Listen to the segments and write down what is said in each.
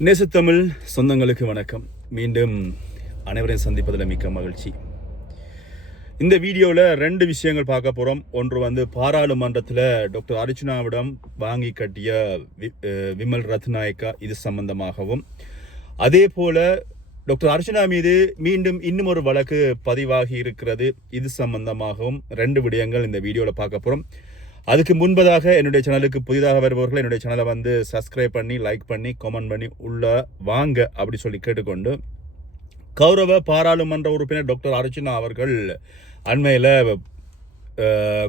நேசத்தமிழ் சொந்தங்களுக்கு வணக்கம். மீண்டும் அனைவரையும் சந்திப்பதில் மிக்க மகிழ்ச்சி. இந்த வீடியோவில் ரெண்டு விஷயங்கள் பார்க்க போகிறோம் ஒன்று வந்து பாராளுமன்றத்தில் டாக்டர் அர்ஜுனாவிடம் வாங்கி கட்டிய வி- விமல் ரத்நாயக்கா இது சம்பந்தமாகவும் அதே போல் டாக்டர் அர்ச்சனா மீது மீண்டும் இன்னும் ஒரு வழக்கு பதிவாகி இருக்கிறது. இது சம்பந்தமாகவும் ரெண்டு விடயங்கள் இந்த வீடியோவில் பார்க்க போகிறோம் அதுக்கு முன்பதாக என்னுடைய சேனலுக்கு புதிதாக வருபவர்கள் என்னுடைய சேனலை வந்து சப்ஸ்கிரைப் பண்ணி லைக் பண்ணி கமெண்ட் பண்ணி உள்ள வாங்க அப்படி சொல்லி கேட்டுக்கொண்டு கௌரவ பாராளுமன்ற உறுப்பினர் டாக்டர் அர்ச்சனா அவர்கள் அண்மையில்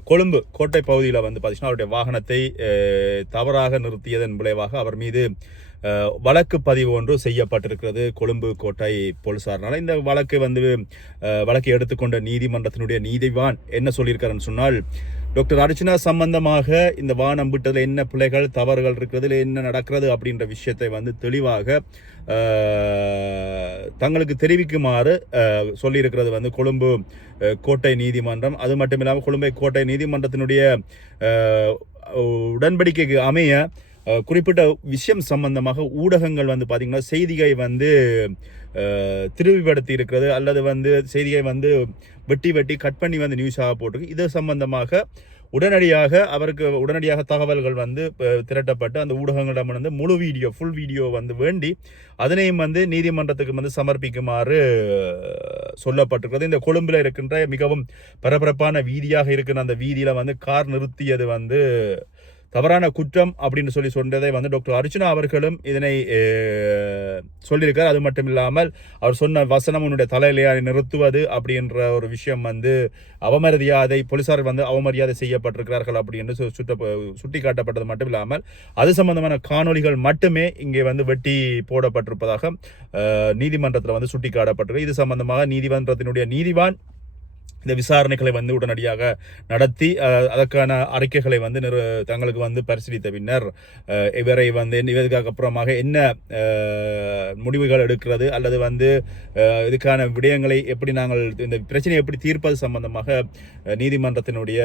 கொழும்பு கோட்டை பகுதியில் வந்து பார்த்தீங்கன்னா அவருடைய வாகனத்தை தவறாக நிறுத்தியதன் விளைவாக அவர் மீது வழக்கு பதிவு ஒன்று செய்யப்பட்டிருக்கிறது கொழும்பு கோட்டை போலீசார்னால இந்த வழக்கு வந்து வழக்கை எடுத்துக்கொண்ட நீதிமன்றத்தினுடைய நீதிவான் என்ன சொல்லியிருக்காருன்னு சொன்னால் டாக்டர் அர்ச்சனா சம்பந்தமாக இந்த வானம் விட்டதில் என்ன பிள்ளைகள் தவறுகள் இருக்கிறது இல்லை என்ன நடக்கிறது அப்படின்ற விஷயத்தை வந்து தெளிவாக தங்களுக்கு தெரிவிக்குமாறு சொல்லியிருக்கிறது வந்து கொழும்பு கோட்டை நீதிமன்றம். அது மட்டும் இல்லாமல் கொழும்பை கோட்டை நீதிமன்றத்தினுடைய உடன்படிக்கைக்கு அமைய குறிப்பிட்ட விஷயம் சம்பந்தமாக ஊடகங்கள் வந்து பார்த்திங்கன்னா செய்தியை வந்து அஹ், இருக்கிறது அல்லது வந்து செய்தியை வந்து வெட்டி வெட்டி கட் பண்ணி வந்து நியூஸாக போட்டிருக்கு. இது சம்பந்தமாக உடனடியாக அவருக்கு உடனடியாக தகவல்கள் வந்து திரட்டப்பட்டு அந்த ஊடகங்களிடம் வந்து முழு வீடியோ ஃபுல் வீடியோ வந்து வேண்டி அதனையும் வந்து நீதிமன்றத்துக்கு வந்து சமர்ப்பிக்குமாறு சொல்லப்பட்டிருக்கிறது. இந்த கொழும்பில் இருக்கின்ற மிகவும் பரபரப்பான வீதியாக இருக்கின்ற அந்த வீதியில் வந்து கார் நிறுத்தியது வந்து தவறான குற்றம் அப்படின்னு சொல்லி சொன்னதை வந்து டாக்டர் அர்ச்சனா அவர்களும் இதனை சொல்லியிருக்கார். அது மட்டும் இல்லாமல் அவர் சொன்ன வசனம் உன்னுடைய தலையிலேயே நிறுத்துவது அப்படின்ற ஒரு விஷயம் வந்து அவமரியாதை போலீசார் வந்து அவமரியாதை செய்யப்பட்டிருக்கிறார்கள் அப்படின்னு சுட்ட சுட்டி காட்டப்பட்டது மட்டும் இல்லாமல் அது சம்பந்தமான காணொளிகள் மட்டுமே இங்கே வந்து வெட்டி போடப்பட்டிருப்பதாக நீதிமன்றத்தில் வந்து சுட்டி காட்டப்பட்டிருக்கு இது சம்பந்தமாக நீதிமன்றத்தினுடைய நீதிவான் இந்த விசாரணைகளை வந்து உடனடியாக நடத்தி அதற்கான அறிக்கைகளை வந்து நிறு தங்களுக்கு வந்து பரிசீலித்த பின்னர் இவரை வந்து இவருக்கு அப்புறமாக என்ன முடிவுகள் எடுக்கிறது அல்லது வந்து இதுக்கான விடயங்களை எப்படி நாங்கள் இந்த பிரச்சனையை எப்படி தீர்ப்பது சம்பந்தமாக நீதிமன்றத்தினுடைய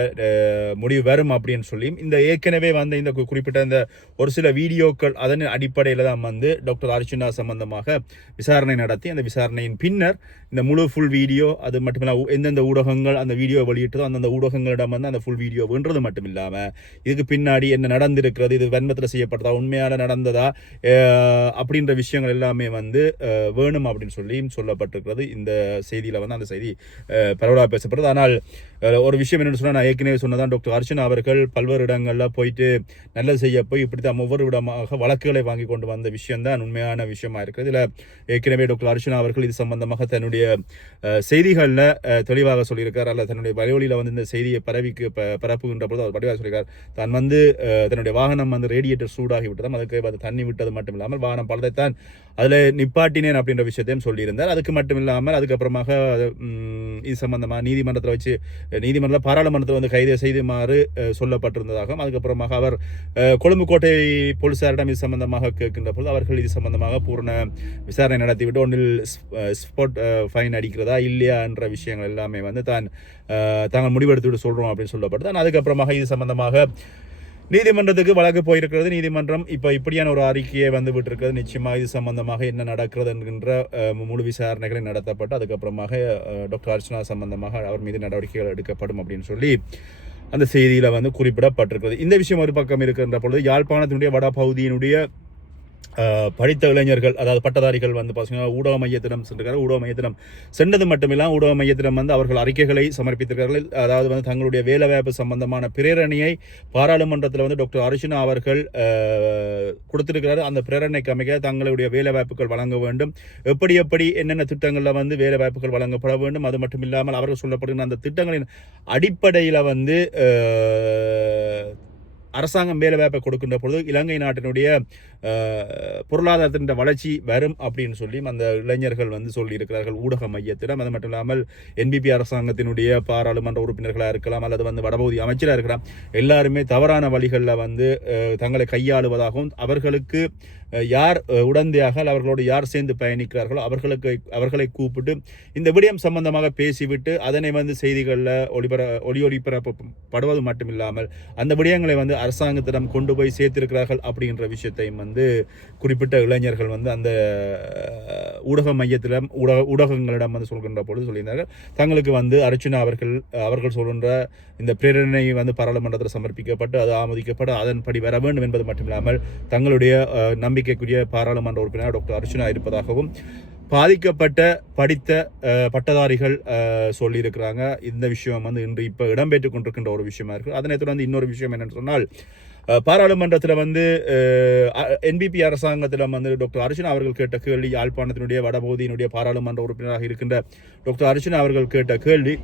முடிவு வரும் அப்படின்னு சொல்லி இந்த ஏற்கனவே வந்து இந்த குறிப்பிட்ட இந்த ஒரு சில வீடியோக்கள் அதன் அடிப்படையில் தான் வந்து டாக்டர் அர்ஜுனா சம்பந்தமாக விசாரணை நடத்தி அந்த விசாரணையின் பின்னர் இந்த முழு ஃபுல் வீடியோ அது மட்டுமில்லாமல் எந்தெந்த எந்தெந்த ஊடகங்கள் அந்த வீடியோ வெளியிட்டதோ அந்தந்த ஊடகங்களிடம் வந்து அந்த ஃபுல் வீடியோன்றது மட்டும் இல்லாமல் இதுக்கு பின்னாடி என்ன நடந்திருக்கிறது இது வன்மத்தில் செய்யப்பட்டதா உண்மையால் நடந்ததா அப்படின்ற விஷயங்கள் எல்லாமே வந்து வேணும் அப்படின்னு சொல்லி சொல்லப்பட்டிருக்கிறது. இந்த செய்தியில் வந்து அந்த செய்தி பரவலாக பேசப்படுறது ஆனால் ஒரு விஷயம் என்னென்னு சொன்னால் நான் ஏற்கனவே சொன்னதான் டாக்டர் அர்ச்சனா அவர்கள் பல்வேறு இடங்களில் போயிட்டு நல்லது செய்ய போய் இப்படி தான் ஒவ்வொரு விடமாக வழக்குகளை வாங்கி கொண்டு வந்த விஷயம் தான் உண்மையான விஷயமா இருக்குது இதில் ஏற்கனவே டாக்டர் அர்ச்சனா அவர்கள் இது சம்பந்தமாக தன்னுடைய செய்திகளில் தெளிவாக சொல்லியிருக்கார் அல்ல தன்னுடைய வலைவழியில் வந்து இந்த செய்தியை பரவிக்கு பரப்புகின்ற பொழுது அவர் வடிவாக சொல்லியிருக்கார் தான் வந்து தன்னுடைய வாகனம் வந்து ரேடியேட்டர் சூடாகி விட்டதும் அதுக்கு வந்து தண்ணி விட்டது மட்டும் இல்லாமல் வாகனம் பலதைத்தான் அதில் நிப்பாட்டினேன் அப்படின்ற விஷயத்தையும் சொல்லியிருந்தார். அதுக்கு மட்டும் இல்லாமல் அதுக்கப்புறமாக அது, இது சம்பந்தமாக நீதிமன்றத்தில் வச்சு நீதிமன்ற பாராளுமன்றத்தில் வந்து கைது செய்துமாறு சொல்லப்பட்டிருந்ததாகவும் அதுக்கப்புறமாக அவர் கொழும்பு கோட்டை போலீசாரிடம் இது சம்பந்தமாக கேட்கின்ற பொழுது அவர்கள் இது சம்பந்தமாக பூர்ண விசாரணை நடத்திவிட்டு ஒன்றில் ஸ்பாட் ஃபைன் அடிக்கிறதா இல்லையா என்ற விஷயங்கள் எல்லாமே வந்து தான் தாங்கள் முடிவெடுத்துவிட்டு சொல்கிறோம் அப்படின்னு சொல்லப்பட்டு தான் அதுக்கப்புறமாக இது சம்பந்தமாக நீதிமன்றத்துக்கு வழக்கு போயிருக்கிறது. நீதிமன்றம் இப்போ இப்படியான ஒரு அறிக்கையை வந்து விட்டிருக்கிறது. நிச்சயமாக இது சம்பந்தமாக என்ன நடக்கிறது என்கின்ற முழு விசாரணைகளை நடத்தப்பட்டு அதுக்கப்புறமாக டாக்டர் அர்ச்சனா சம்பந்தமாக அவர் மீது நடவடிக்கைகள் எடுக்கப்படும் அப்படின்னு சொல்லி அந்த செய்தியில் வந்து குறிப்பிடப்பட்டிருக்கிறது. இந்த விஷயம் ஒரு பக்கம் இருக்கின்ற பொழுது யாழ்ப்பாணத்தினுடைய வட பகுதியினுடைய படித்த இளைஞர்கள் அதாவது பட்டதாரிகள் வந்து பார்த்தீங்கன்னா ஊடக மையத்திடம் சென்றிருக்காரு ஊடக மையத்திடம் சென்றது மட்டுமில்லாமல் ஊடக மையத்திடம் வந்து அவர்கள் அறிக்கைகளை சமர்ப்பித்திருக்கிறார்கள். அதாவது வந்து தங்களுடைய வேலைவாய்ப்பு சம்பந்தமான பிரேரணையை பாராளுமன்றத்தில் வந்து டாக்டர் அர்ஜுனா அவர்கள் கொடுத்திருக்கிறார். அந்த பிரேரணைக்கு அமைக்க தங்களுடைய வேலைவாய்ப்புகள் வழங்க வேண்டும். எப்படி எப்படி என்னென்ன திட்டங்களில் வந்து வேலைவாய்ப்புகள் வழங்கப்பட வேண்டும் அது மட்டும் இல்லாமல் அவர்கள் சொல்லப்படுகிற அந்த திட்டங்களின் அடிப்படையில் வந்து அரசாங்கம் அரசாங்கம் வேலைவாய்ப்பை கொடுக்கின்ற பொழுது இலங்கை நாட்டினுடைய பொருளாதாரத்தின் வளர்ச்சி வரும் அப்படின்னு சொல்லி அந்த இளைஞர்கள் வந்து சொல்லியிருக்கிறார்கள் ஊடக மையத்திடம். அது மட்டும் இல்லாமல் என்பிபி அரசாங்கத்தினுடைய பாராளுமன்ற உறுப்பினர்களாக இருக்கலாம் அல்லது வந்து வடபகுதி அமைச்சராக இருக்கலாம் எல்லாருமே தவறான வழிகளில் வந்து தங்களை கையாளுவதாகவும் அவர்களுக்கு யார் உடந்தையாக அவர்களோடு யார் சேர்ந்து பயணிக்கிறார்களோ அவர்களுக்கு அவர்களை கூப்பிட்டு இந்த விடயம் சம்பந்தமாக பேசிவிட்டு அதனை வந்து செய்திகளில் ஒளிபர ஒளி ஒளிபரப்பப்படுவது மட்டும் இல்லாமல் அந்த விடயங்களை வந்து அரசாங்கத்திடம் கொண்டு போய் சேர்த்திருக்கிறார்கள் அப்படின்ற விஷயத்தையும் வந்து குறிப்பிட்ட இளைஞர்கள் வந்து அந்த ஊடக மையத்தில் ஊடக ஊடகங்களிடம் வந்து சொல்கின்ற பொழுது சொல்லியிருந்தார்கள். தங்களுக்கு வந்து அர்ச்சுனா அவர்கள் அவர்கள் சொல்கின்ற இந்த பிரேரணை வந்து பாராளுமன்றத்தில் சமர்ப்பிக்கப்பட்டு அது ஆமோதிக்கப்பட்டு அதன்படி வர வேண்டும் என்பது மட்டுமில்லாமல் தங்களுடைய நம்பிக்கைக்குரிய பாராளுமன்ற உறுப்பினர் டாக்டர் அர்ச்சுனா இருப்பதாகவும் பாதிக்கப்பட்ட படித்த பட்டதாரிகள் சொல்லியிருக்கிறாங்க. இந்த விஷயம் வந்து இன்று இப்போ இடம்பெற்றுக் கொண்டிருக்கின்ற ஒரு விஷயமா இருக்குது. அதனை தொடர்ந்து இன்னொரு விஷயம் என்னென்னு சொன்னால் பாராளுமன்றத்தில் வந்து என்பிபி அரசாங்கத்தில் வந்து டாக்டர் அர்ஜுன் அவர்கள் கேட்ட கேள்வி யாழ்ப்பாணத்தினுடைய வடபகுதியினுடைய பாராளுமன்ற உறுப்பினராக இருக்கின்ற டாக்டர் அர்ஜுன் அவர்கள் கேட்ட கேள்வி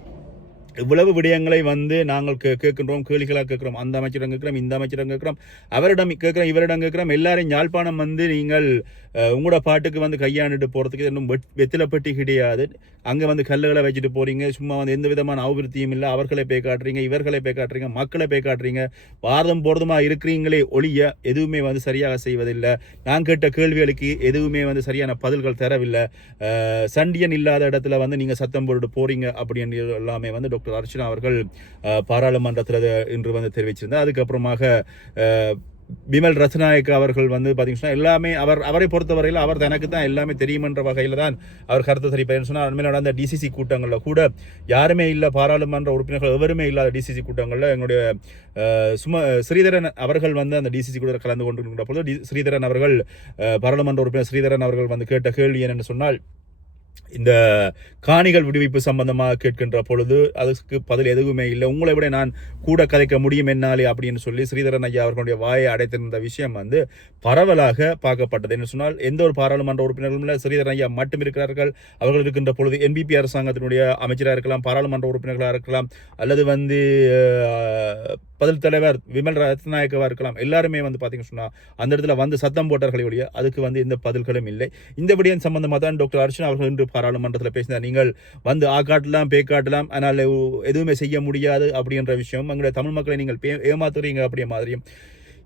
இவ்வளவு விடயங்களை வந்து நாங்கள் கே கேட்கின்றோம் கேள்விகளாக கேட்குறோம். அந்த அமைச்சரிடம் கேட்குறோம் இந்த அமைச்சரிடம் கேட்குறோம் அவரிடம் கேட்குறோம் இவரிடம் கேட்குறோம். எல்லாரும் யாழ்ப்பாணம் வந்து நீங்கள் உங்களோட பாட்டுக்கு வந்து கையாண்டுட்டு போகிறதுக்கு இன்னும் வெத் பெட்டி கிடையாது. அங்கே வந்து கல்லுகளை வச்சுட்டு போகிறீங்க சும்மா வந்து எந்த விதமான அபிவிருத்தியும் இல்லை. அவர்களை போய் காட்டுறீங்க இவர்களை போய் காட்டுறீங்க மக்களை போய் காட்டுறீங்க. பாரதம் போகிறதுமா இருக்கிறீங்களே ஒழிய எதுவுமே வந்து சரியாக செய்வதில்லை. நான் கேட்ட கேள்விகளுக்கு எதுவுமே வந்து சரியான பதில்கள் தரவில்லை. சண்டியன் இல்லாத இடத்துல வந்து நீங்கள் சத்தம் போட்டு போறீங்க அப்படின்னு எல்லாமே வந்து டாக்டர் அர்ச்சனா அவர்கள் பாராளுமன்றத்தில் இன்று வந்து தெரிவிச்சிருந்தார். அதுக்கப்புறமாக பிமல் ரத்நாயக் அவர்கள் வந்து பார்த்தீங்கன்னா எல்லாமே அவர் அவரை பொறுத்தவரையில் அவர் தனக்கு தான் எல்லாமே தெரியுமென்ற வகையில் தான் அவர் கருத்து தெரிவிப்பார் சொன்னால் அண்மையில் நடந்த டிசிசி கூட்டங்களில் கூட யாருமே இல்லை பாராளுமன்ற உறுப்பினர்கள் எவருமே இல்லாத டிசிசி கூட்டங்களில் எங்களுடைய சும ஸ்ரீதரன் அவர்கள் வந்து அந்த டிசிசி கூட கலந்து கொண்டு பொழுது ஸ்ரீதரன் அவர்கள் பாராளுமன்ற உறுப்பினர் ஸ்ரீதரன் அவர்கள் வந்து கேட்ட கேள்வி என்னென்னு சொன்னால் இந்த காணிகள் விடுவிப்பு சம்பந்தமாக கேட்கின்ற பொழுது அதுக்கு பதில் எதுவுமே இல்லை. உங்களை விட நான் கூட கதைக்க முடியும் என்னாலே அப்படின்னு சொல்லி ஸ்ரீதரன் ஐயா அவர்களுடைய வாயை அடைத்திருந்த விஷயம் வந்து பரவலாக பார்க்கப்பட்டது. என்று சொன்னால் எந்த ஒரு பாராளுமன்ற உறுப்பினர்களும் இல்லை ஸ்ரீதரன் ஐயா மட்டும் இருக்கிறார்கள். அவர்கள் இருக்கின்ற பொழுது என்பிபி அரசாங்கத்தினுடைய அமைச்சராக இருக்கலாம் பாராளுமன்ற உறுப்பினர்களாக இருக்கலாம் அல்லது வந்து பதில் தலைவர் விமல் ரத்நாயக்கவாக இருக்கலாம். எல்லாருமே வந்து பார்த்தீங்கன்னு சொன்னால் அந்த இடத்துல வந்து சத்தம் போட்டார்களுடைய ஒழிய அதுக்கு வந்து எந்த பதில்களும் இல்லை. இந்த விடயம் சம்பந்தமாக தான் டாக்டர் அர்ச்சனா அவர்கள் இன்று பாராளுமன்றத்தில் பேசினார். நீங்கள் வந்து ஆ காட்டலாம் பே காட்டலாம் ஆனால் எதுவுமே செய்ய முடியாது அப்படின்ற விஷயம் எங்களுடைய தமிழ் மக்களை நீங்கள் ஏமாத்துறீங்க அப்படிய மாதிரியும்.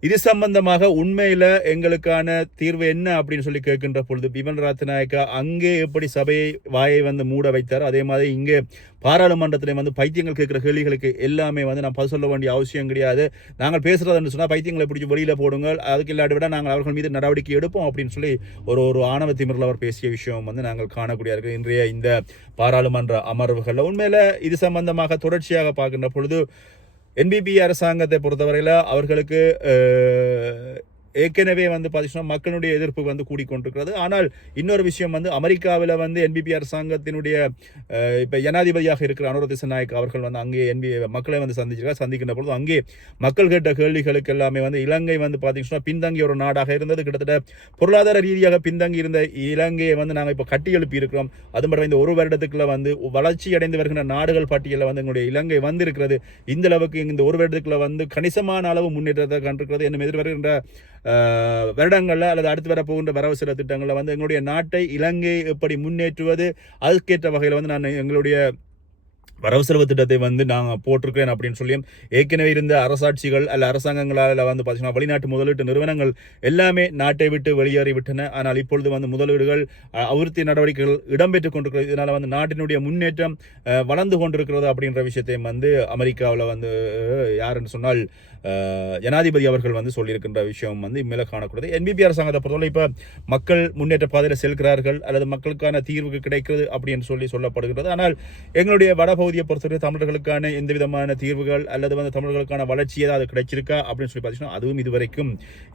இது சம்பந்தமாக உண்மையில் எங்களுக்கான தீர்வு என்ன அப்படின்னு சொல்லி கேட்கின்ற பொழுது பிமன் ராத்நாயக்கா அங்கே எப்படி சபையை வாயை வந்து மூட வைத்தார் அதே மாதிரி இங்கே பாராளுமன்றத்திலே வந்து பைத்தியங்கள் கேட்குற கேள்விகளுக்கு எல்லாமே வந்து நான் பதில் சொல்ல வேண்டிய அவசியம் கிடையாது. நாங்கள் பேசுகிறதுன்னு சொன்னால் பைத்தியங்களை பிடிச்சி வெளியில் போடுங்க அதுக்கு இல்லாட்டி விட நாங்கள் அவர்கள் மீது நடவடிக்கை எடுப்போம் அப்படின்னு சொல்லி ஒரு ஒரு ஆணவ திமிரில் அவர் பேசிய விஷயம் வந்து நாங்கள் காணக்கூடிய இருக்கு. இன்றைய இந்த பாராளுமன்ற அமர்வுகளில் உண்மையில் இது சம்பந்தமாக தொடர்ச்சியாக பார்க்கின்ற பொழுது என்பிபி அரசாங்கத்தை பொறுத்தவரையில் அவர்களுக்கு ஏற்கனவே வந்து பார்த்தீங்கன்னா மக்களுடைய எதிர்ப்பு வந்து கூடிக்கொண்டிருக்கிறது. ஆனால் இன்னொரு விஷயம் வந்து அமெரிக்காவில் வந்து என்பிபி அரசாங்கத்தினுடைய இப்போ ஜனாதிபதியாக இருக்கிற அனுர திசநாயக் அவர்கள் வந்து அங்கே என்பி மக்களை வந்து சந்திச்சிருக்கார். சந்திக்கின்ற பொழுது அங்கே மக்கள் கேட்ட கேள்விகளுக்கு எல்லாமே வந்து இலங்கை வந்து பார்த்தீங்கன்னா பின்தங்கிய ஒரு நாடாக இருந்தது. கிட்டத்தட்ட பொருளாதார ரீதியாக பின்தங்கி இருந்த இலங்கையை வந்து நாங்கள் இப்போ கட்டி எழுப்பி இருக்கிறோம். அது மட்டும் இந்த ஒரு வருடத்துக்குள்ள வந்து வளர்ச்சி அடைந்து வருகின்ற நாடுகள் பட்டியலில் வந்து எங்களுடைய இலங்கை வந்திருக்கிறது. இந்த அளவுக்கு இந்த ஒரு வருடத்துக்குள்ள வந்து கணிசமான அளவு முன்னேற்றத்தை கண்டிருக்கிறது. என்னும் எதிர்வருகின்ற வருடங்களில் அல்லது அடுத்து வர போகின்ற வரவு சில திட்டங்களில் வந்து எங்களுடைய நாட்டை இலங்கை எப்படி முன்னேற்றுவது அதுக்கேற்ற வகையில் வந்து நான் எங்களுடைய வரவு செலவு திட்டத்தை வந்து நாங்கள் போட்டிருக்கிறேன் அப்படின்னு சொல்லியும் ஏற்கனவே இருந்த அரசாட்சிகள் அல்ல அரசாங்கங்களால் வந்து பார்த்தீங்கன்னா வெளிநாட்டு முதலீட்டு நிறுவனங்கள் எல்லாமே நாட்டை விட்டு வெளியேறி விட்டன. ஆனால் இப்பொழுது வந்து முதலீடுகள் அஹ், அபிவிருத்தி நடவடிக்கைகள் இடம்பெற்றுக் கொண்டிருக்கிறது. இதனால் வந்து நாட்டினுடைய முன்னேற்றம் வளர்ந்து கொண்டிருக்கிறது அப்படின்ற விஷயத்தையும் வந்து அமெரிக்காவில் வந்து யாருன்னு சொன்னால் ஜனாதிபதி அவர்கள் வந்து சொல்லியிருக்கின்ற விஷயம் வந்து இம்மேல காணக்கூடாது என்பிபி அரசாங்கத்தை பொறுத்தவரை இப்போ மக்கள் முன்னேற்ற பாதையில் செல்கிறார்கள் அல்லது மக்களுக்கான தீர்வு கிடைக்கிறது அப்படின்னு சொல்லி சொல்லப்படுகிறது. ஆனால் எங்களுடைய பகுதியை பொறுத்தவரை தமிழர்களுக்கான எந்த விதமான தீர்வுகள் அல்லது வந்து தமிழர்களுக்கான வளர்ச்சி ஏதாவது கிடைச்சிருக்கா அப்படின்னு சொல்லி பார்த்தீங்கன்னா அதுவும் இதுவரைக்கும்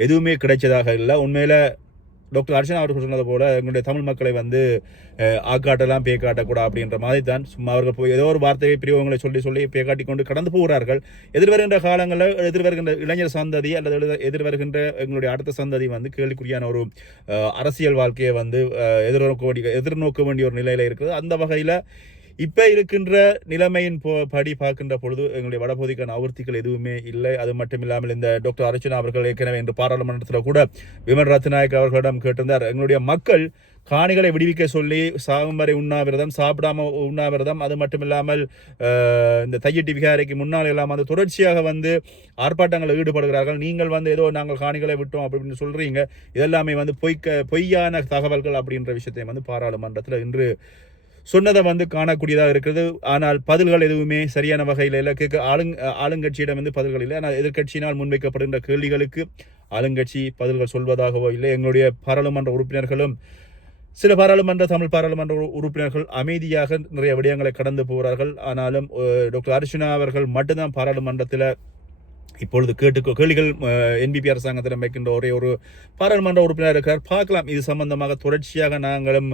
எதுவுமே கிடைச்சதாக இல்லை. உண்மையில டாக்டர் அர்ச்சனா அவர்கள் சொன்னது போல எங்களுடைய தமிழ் மக்களை வந்து ஆக்காட்டலாம் பே காட்டக்கூடாது அப்படின்ற மாதிரி தான் சும்மா அவர்கள் போய் ஏதோ ஒரு வார்த்தையை பிரிவங்களை சொல்லி சொல்லி பே காட்டி கொண்டு கடந்து போகிறார்கள். எதிர்வருகின்ற காலங்களில் எதிர்வருகின்ற இளைஞர் சந்ததி அல்லது எதிர்வருகின்ற எங்களுடைய அடுத்த சந்ததி வந்து கேள்விக்குறியான ஒரு அரசியல் வாழ்க்கையை வந்து எதிர்நோக்க வேண்டிய எதிர்நோக்க வேண்டிய ஒரு நிலையில் இருக்குது. அந்த வகையில் இப்போ இருக்கின்ற நிலைமையின் போ- படி பார்க்கின்ற பொழுது எங்களுடைய வடபகுதிக்கான ஆவர்த்திகள் எதுவுமே இல்லை. அது மட்டும் இல்லாமல் இந்த டாக்டர் அர்ச்சனா அவர்கள் ஏற்கனவே இன்று பாராளுமன்றத்தில் கூட விமன் ரத்நாயக் அவர்களிடம் கேட்டிருந்தார். எங்களுடைய மக்கள் காணிகளை விடுவிக்க சொல்லி சாகும் வரை உண்ணாவிரதம் சாப்பிடாம உண்ணாவிரதம் அது மட்டும் இல்லாமல் இந்த தையட்டி விகாரைக்கு முன்னால் எல்லாம் வந்து தொடர்ச்சியாக வந்து ஆர்ப்பாட்டங்களில் ஈடுபடுகிறார்கள். நீங்கள் வந்து ஏதோ நாங்கள் காணிகளை விட்டோம் அப்படின்னு சொல்கிறீங்க இதெல்லாமே வந்து பொய்க்க பொய்யான தகவல்கள் அப்படின்ற விஷயத்தை வந்து பாராளுமன்றத்தில் இன்று சொன்னதை வந்து காணக்கூடியதாக இருக்கிறது. ஆனால் பதில்கள் எதுவுமே சரியான வகையில் இல்லை. கேட்க ஆளுங் ஆளுங்கட்சியிடம் வந்து பதில்கள் இல்லை. ஆனால் எதிர்க்கட்சியினால் முன்வைக்கப்படுகின்ற கேள்விகளுக்கு ஆளுங்கட்சி பதில்கள் சொல்வதாகவோ இல்லை. எங்களுடைய பாராளுமன்ற உறுப்பினர்களும் சில பாராளுமன்ற தமிழ் பாராளுமன்ற உறுப்பினர்கள் அமைதியாக நிறைய விடயங்களை கடந்து போகிறார்கள். ஆனாலும் டாக்டர் அர்ஜுனா அவர்கள் மட்டும்தான் பாராளுமன்றத்தில் இப்பொழுது கேட்டு கேள்விகள் என்பிபி அரசாங்கத்திடம் வைக்கின்ற ஒரே ஒரு பாராளுமன்ற உறுப்பினர் இருக்கிறார் பார்க்கலாம். இது சம்பந்தமாக தொடர்ச்சியாக நாங்களும்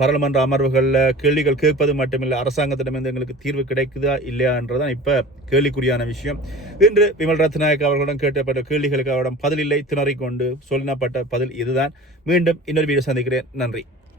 பாராளுமன்ற அமர்வுகளில் கேள்விகள் கேட்பது மட்டுமில்லை. அரசாங்கத்திடமிருந்து எங்களுக்கு தீர்வு கிடைக்குதா இல்லையான்றதான் இப்போ கேள்விக்குறியான விஷயம். இன்று விமல் ரத்நாயக் அவர்களிடம் கேட்டப்பட்ட கேள்விகளுக்கு அவரிடம் பதில் இல்லை திணறிக்கொண்டு சொல்லப்பட்ட பதில் இதுதான். மீண்டும் இன்னொரு வீடியோ சந்திக்கிறேன். நன்றி.